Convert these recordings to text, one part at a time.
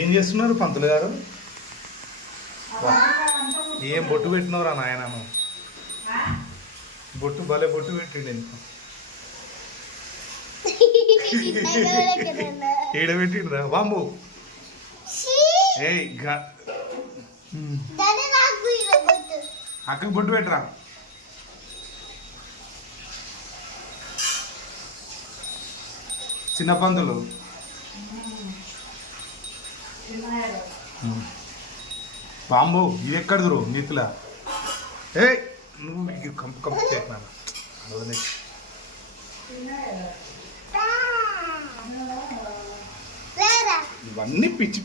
ఏం చేస్తున్నారు పంతులు గారు? ఏం బొట్టు పెట్టినవరా నాయనను? బొట్టు భలే బొట్టు పెట్టిండు ఎందుకు ఏడ పెట్టిండ్రా బాంబు? ఏయ్ అక్క బొట్టు పెట్టరా. చిన్న పంతులు బాంబు ఇది ఎక్కడదురు నీకులా? ఏ నువ్వు కంపు కంపు చేసినా ఇవన్నీ పిచ్చి.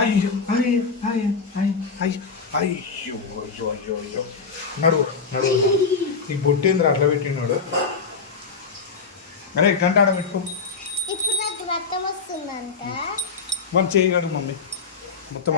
అయ్యో అయ్యో అయ్యో అయ్యో అయ్యో అయ్యో అయ్యో అయ్యో నడువు నడువు. ఈ బొట్టేంద్ర అట్లా పెట్టినాడు. అరే గంట ఆడ పెట్టుకో. మనం చేయగలడు మమ్మీ మొత్తం